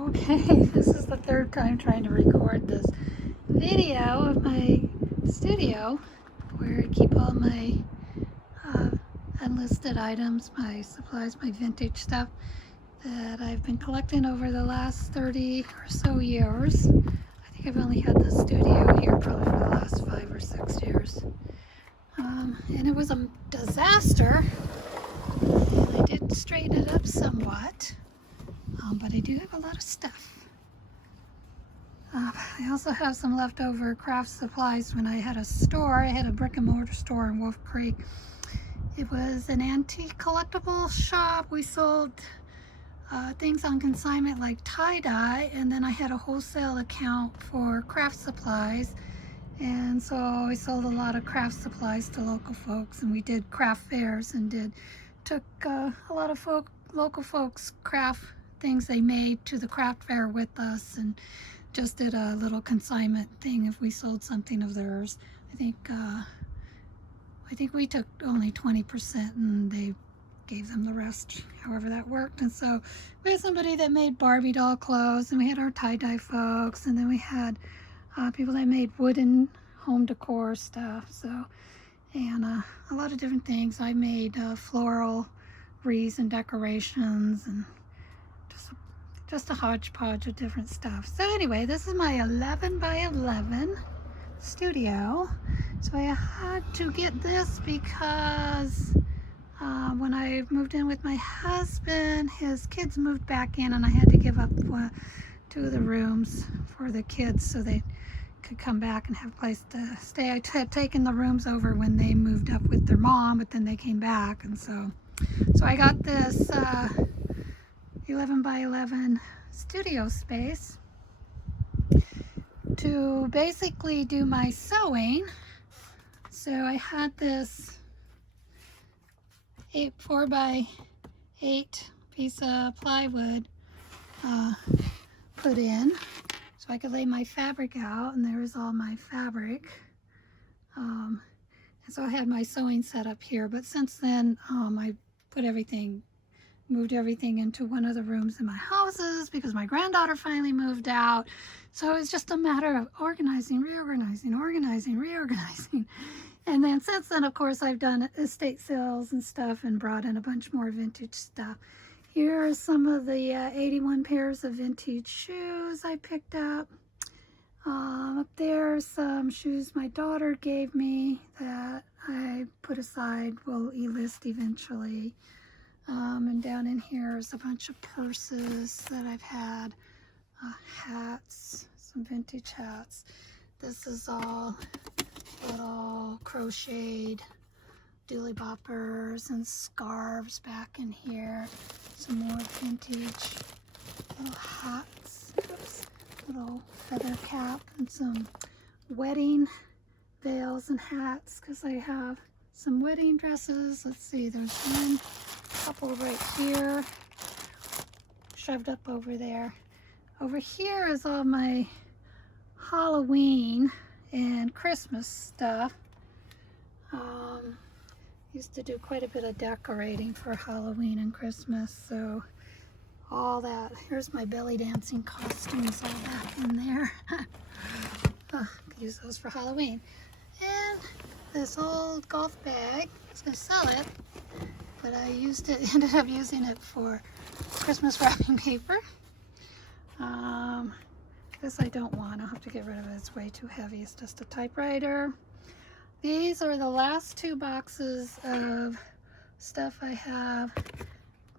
Okay, this is the third time trying to record this video of my studio where I keep all my uh, unlisted items, my supplies, my vintage stuff that I've been collecting over the last 30 or so years. I think I've only had the studio here probably for the last 5 or 6 years. And it was a disaster, and I did straighten it up somewhat, but I do have a lot of stuff. I also have some leftover craft supplies. When I had a store, I had a brick and mortar store in Wolf Creek. It was an antique collectible shop. We sold things on consignment like tie-dye, and then I had a wholesale account for craft supplies, and so I sold a lot of craft supplies to local folks, and we did craft fairs and took a lot of local folks craft things they made to the craft fair with us, and just did a little consignment thing if we sold something of theirs. I think we took only 20% and they gave them the rest, however that worked. And so we had somebody that made Barbie doll clothes, and we had our tie-dye folks, and then we had people that made wooden home decor stuff, and a lot of different things. I made floral wreaths and decorations, and just a hodgepodge of different stuff. So anyway, this is my 11 by 11 studio. So I had to get this because when I moved in with my husband, his kids moved back in, and I had to give up 2 of the rooms for the kids so they could come back and have a place to stay. I had taken the rooms over when they moved up with their mom, but then they came back, and so I got this 11 by 11 studio space to basically do my sewing. So I had this 4 by 8 piece of plywood put in so I could lay my fabric out, and there was all my fabric. And so I had my sewing set up here, but since then I moved everything into one of the rooms in my houses because my granddaughter finally moved out. So it was just a matter of organizing, reorganizing, organizing, reorganizing. And then since then, of course, I've done estate sales and stuff and brought in a bunch more vintage stuff. Here are some of the 81 pairs of vintage shoes I picked up. Up there are some shoes my daughter gave me that I put aside, will e-list eventually. And down in here is a bunch of purses that I've had, hats, some vintage hats. This is all little crocheted dooley boppers and scarves back in here. Some more vintage little hats, little feather cap, and some wedding veils and hats because I have some wedding dresses. Let's see, there's one couple right here shoved up over there. Over here is all my Halloween and Christmas stuff. Used to do quite a bit of decorating for Halloween and Christmas, so all that. Here's my belly dancing costumes all back in there. Could use those for Halloween. And this old golf bag, I was going to sell it, but I ended up using it for Christmas wrapping paper. This I don't want. I'll have to get rid of it. It's way too heavy. It's just a typewriter. These are the last 2 boxes of stuff I have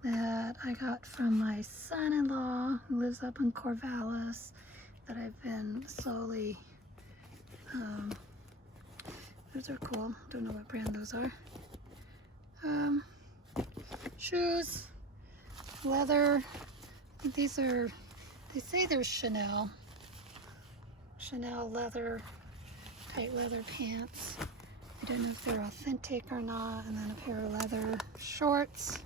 that I got from my son-in-law who lives up in Corvallis, that I've been slowly, those are cool. Don't know what brand those are. Shoes, leather. These are, they say they're Chanel leather, tight leather pants. I don't know if they're authentic or not. And then a pair of leather shorts,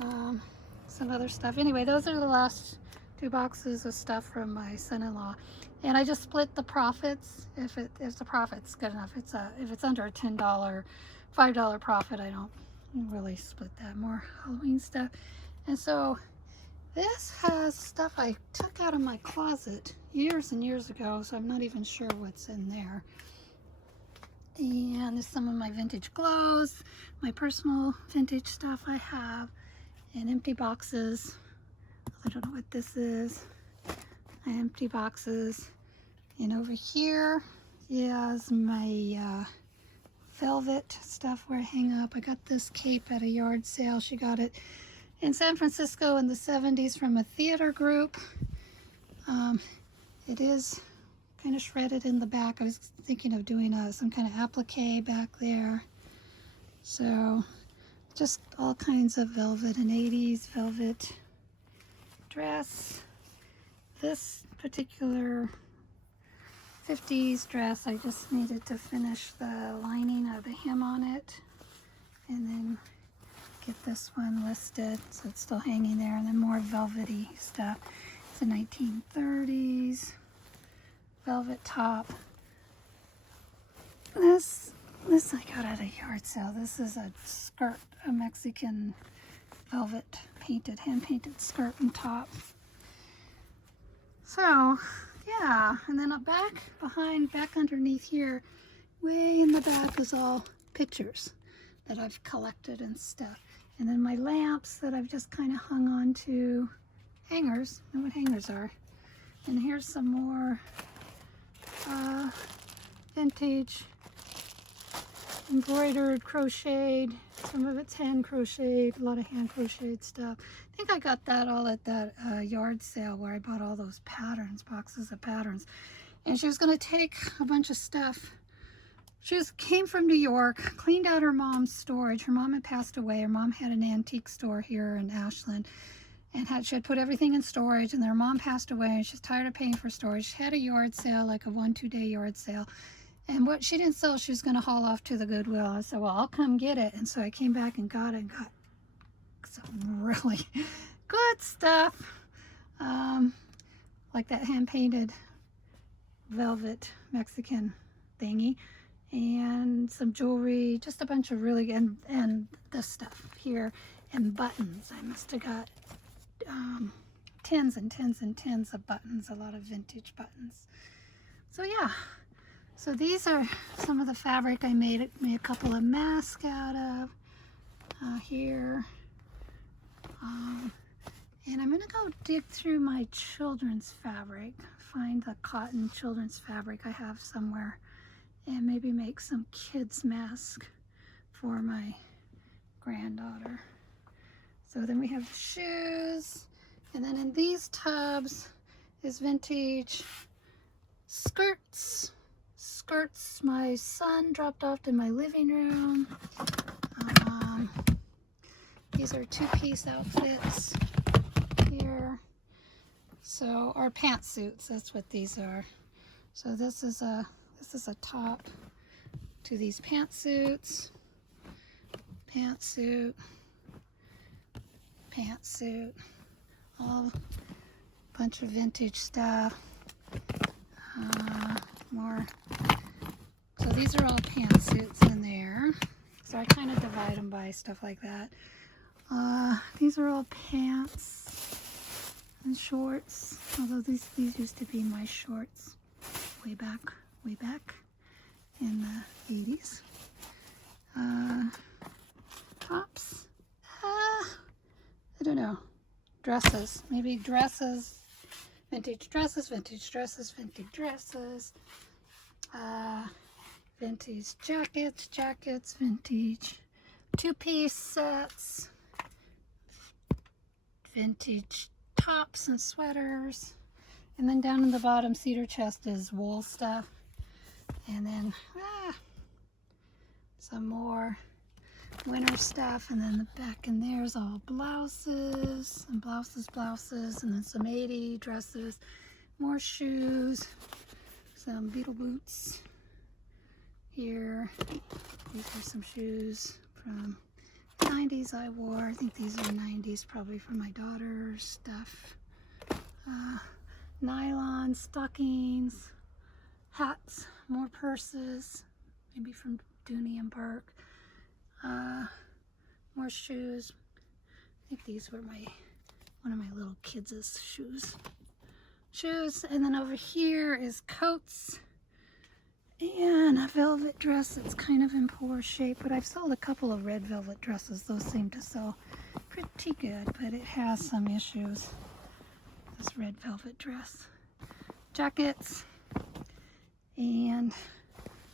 some other stuff. Anyway, those are the last 2 boxes of stuff from my son-in-law, and I just split the profits if the profit's good enough. If it's under a $10, $5 profit, I don't really split that. More Halloween stuff. And so This has stuff I took out of my closet years and years ago, so I'm not even sure what's in there. And there's some of my vintage clothes, my personal vintage stuff I have, and empty boxes. I don't know what this is. My empty boxes. And over here is my velvet stuff where I hang up. I got this cape at a yard sale. She got it in San Francisco in the 70s from a theater group. It is kind of shredded in the back. I was thinking of doing some kind of applique back there. So just all kinds of velvet, an 80s velvet dress. This particular 50s dress, I just needed to finish the lining of the hem on it and then get this one listed, so it's still hanging there. And then more velvety stuff. It's a 1930s velvet top. This I got at a yard sale. This is a skirt, a Mexican velvet painted, hand painted skirt and top. So yeah, and then up back underneath here, way in the back is all pictures that I've collected and stuff. And then my lamps that I've just kind of hung on to hangers. You know what hangers are. And here's some more vintage embroidered, crocheted. Some of it's hand crocheted, a lot of hand crocheted stuff. I think I got that all at that yard sale where I bought all those patterns, boxes of patterns. And she was going to take a bunch of stuff. She came from New York, cleaned out her mom's storage. Her mom had passed away. Her mom had an antique store here in Ashland, and she had put everything in storage, and their mom passed away, and she's tired of paying for storage. She had a yard sale, like a 1-2 day yard sale. And what she didn't sell, she was going to haul off to the Goodwill. I said, well, I'll come get it. And so I came back and got it, and got some really good stuff. Like that hand-painted velvet Mexican thingy. And some jewelry, just a bunch of really, and this stuff here. And buttons. I must have got tins and tins and tins of buttons, a lot of vintage buttons. So yeah. So these are some of the fabric I made a couple of masks out of here. And I'm going to go dig through my children's fabric, find the cotton children's fabric I have somewhere, and maybe make some kids' mask for my granddaughter. So then we have the shoes, and then in these tubs is vintage skirts. My son dropped off in my living room. These are two-piece outfits here. So, or pantsuits, that's what these are. So this is a top to these pantsuits. Pantsuit. All bunch of vintage stuff. More. So these are all pantsuits in there. So I kind of divide them by stuff like that. These are all pants and shorts. Although these used to be my shorts way back in the 80s. Tops. I don't know. Dresses. Maybe dresses. Vintage dresses. Vintage jackets, vintage two-piece sets, vintage tops and sweaters, and then down in the bottom cedar chest is wool stuff, and then some more winter stuff, and then the back in there is all blouses, and blouses, and then some 80 dresses, more shoes, some beetle boots here. These are some shoes from the 90s I wore. I think these are 90s, probably for my daughter's stuff. Nylon stockings, hats, more purses, maybe from Dooney and Burke. More shoes. I think these were one of my little kids' shoes. And then over here is coats and a velvet dress that's kind of in poor shape, but I've sold a couple of red velvet dresses. Those seem to sell pretty good, but it has some issues, this red velvet dress. Jackets, and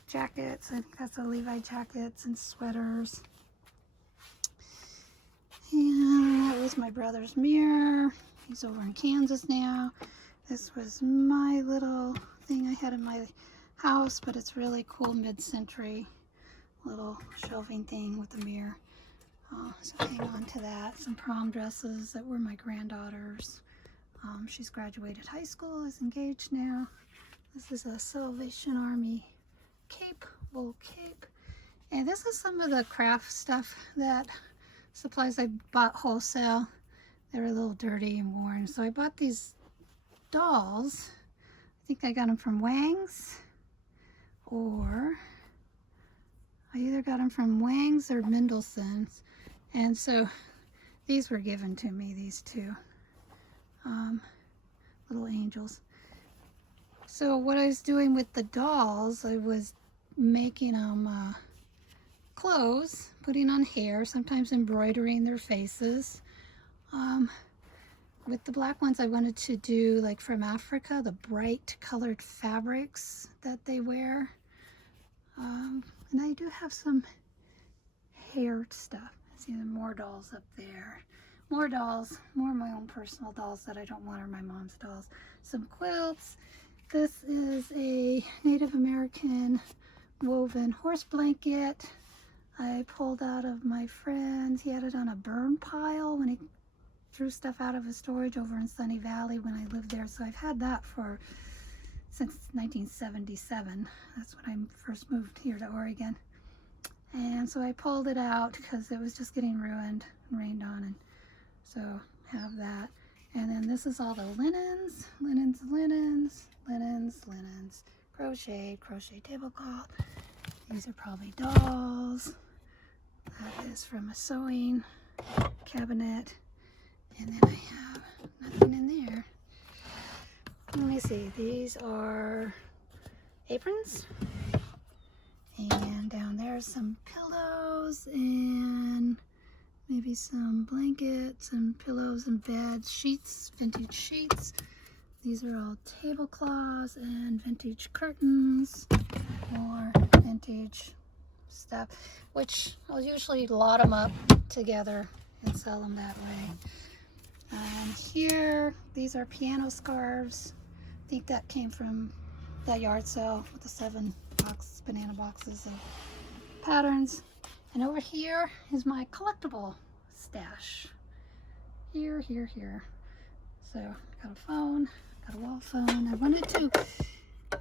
jackets, I think that's a Levi jackets, and sweaters. And that was my brother's mirror. He's over in Kansas now. This was my little thing I had in my house, but it's really cool, mid-century little shelving thing with a mirror. So hang on to that. Some prom dresses that were my granddaughter's. She's graduated high school, is engaged now. This is a Salvation Army cape, wool cape. And this is some of the craft stuff, that supplies I bought wholesale. They were a little dirty and worn. So I bought these dolls. I think I got them from Wang's, or I either got them from Wang's or Mendelssohn's. And so these were given to me, these two little angels. So what I was doing with the dolls, I was making them clothes, putting on hair, sometimes embroidering their faces. With the black ones, I wanted to do, like from Africa, the bright colored fabrics that they wear. And I do have some hair stuff. See, the more dolls up there. More dolls, more of my own personal dolls that I don't want are my mom's dolls. Some quilts. This is a Native American woven horse blanket I pulled out of my friend's. He had it on a burn pile when he threw stuff out of his storage over in Sunny Valley when I lived there. So I've had that since 1977. That's when I first moved here to Oregon. And so I pulled it out because it was just getting ruined and rained on, and so have that. And then this is all the linens, crochet tablecloth. These are probably dolls. That is from a sewing cabinet. And then I have nothing in there. Let me see, these are aprons. And down there some pillows and maybe some blankets and pillows and beds, sheets, vintage sheets. These are all tablecloths and vintage curtains, more vintage stuff, which I'll usually lot them up together and sell them that way. And here, these are piano scarves. I think that came from that yard sale with the 7 banana boxes of patterns. And over here is my collectible stash. Here. So got a phone, got a wall phone. I wanted to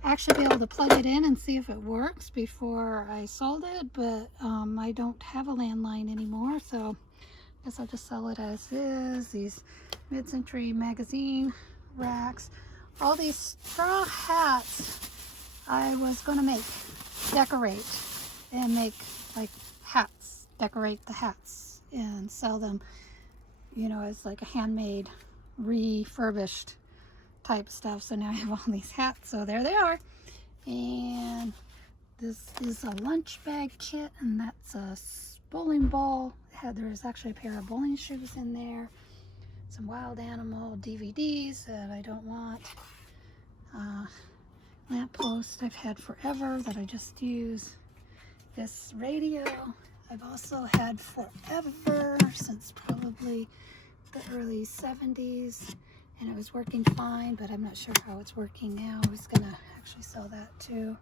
actually be able to plug it in and see if it works before I sold it, but I don't have a landline anymore, so I guess I'll just sell it as is. These mid-century magazine racks. All these straw hats I was going to decorate and make like hats, decorate the hats and sell them, you know, as like a handmade, refurbished type stuff. So now I have all these hats, so there they are. And this is a lunch bag kit, and that's a bowling ball. There's actually a pair of bowling shoes in there. Some wild animal DVDs that I don't want. Lamppost I've had forever that I just use. This radio I've also had forever, since probably the early 70s, and it was working fine, but I'm not sure how it's working now. I was gonna actually sell that too.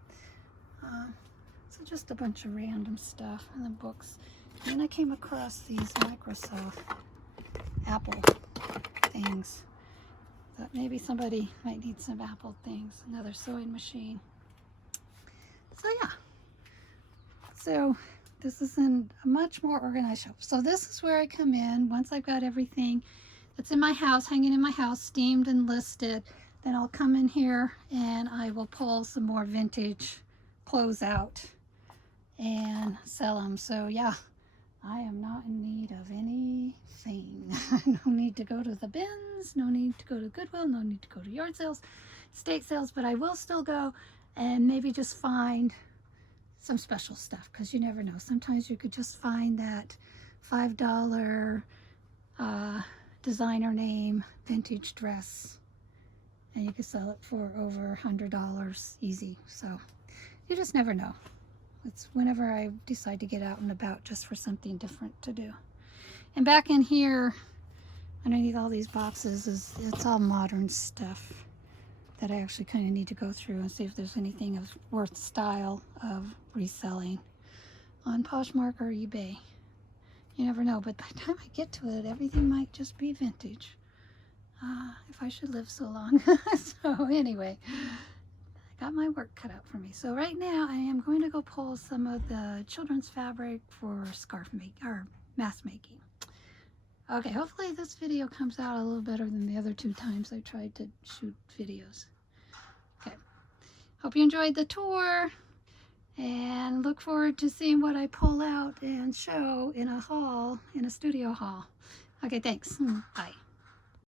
So just a bunch of random stuff, and then books. And then I came across these Microsoft Apple things. Thought maybe somebody might need some Apple things. Another sewing machine. So yeah. So this is in a much more organized shop. So this is where I come in once I've got everything that's in my house, hanging in my house, steamed and listed. Then I'll come in here and I will pull some more vintage clothes out and sell them. So yeah, I am not in need of anything. No need to go to the bins, no need to go to Goodwill, no need to go to yard sales, estate sales, but I will still go and maybe just find some special stuff, because you never know. Sometimes you could just find that $5 designer name vintage dress, and you could sell it for over $100 easy. So you just never know. It's whenever I decide to get out and about just for something different to do. And back in here, underneath all these boxes, it's all modern stuff that I actually kind of need to go through and see if there's anything of worth style of reselling on Poshmark or eBay. You never know, but by the time I get to it, everything might just be vintage. If I should live so long. So anyway, got my work cut out for me. So right now I am going to go pull some of the children's fabric for scarf make or mask making. Okay, hopefully this video comes out a little better than the other 2 times I tried to shoot videos. Okay, hope you enjoyed the tour and look forward to seeing what I pull out and show in a haul, in a studio haul. Okay, thanks. Bye.